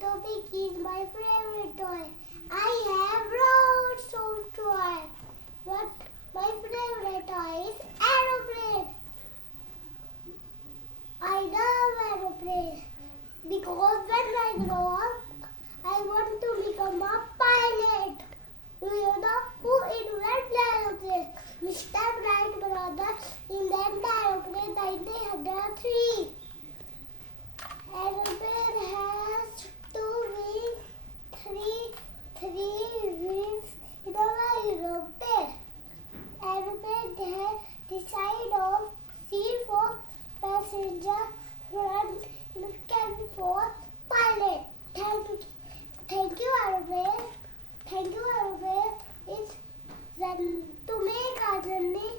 topic is my favorite toy. I have lots of toys, but my favorite toy is aeroplane. I love aeroplane because when I grow up, I want to become a pilot. Do you know who invented aeroplane? Mr. Bright brother invented aeroplane 1903. Aeroplane has three wings in a aeroplane. Aeroplane has the side of seat for passenger, front cabin for pilot. Thank you, aeroplane. Thank you, aeroplane. It's to make our journey